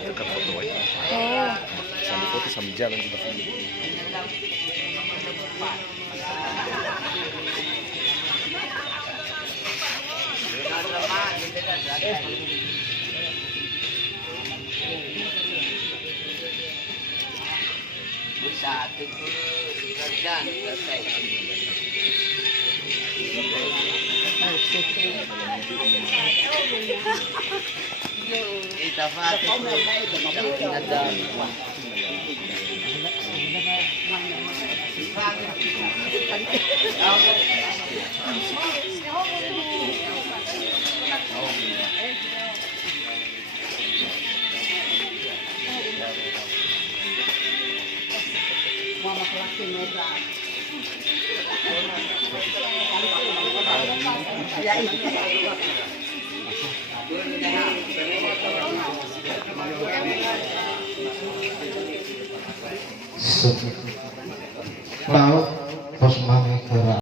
dekat foto aja. Oh. Sambil foto sambil jalan juga. Satu kerjaan selesai. Kita pasti ada. Mau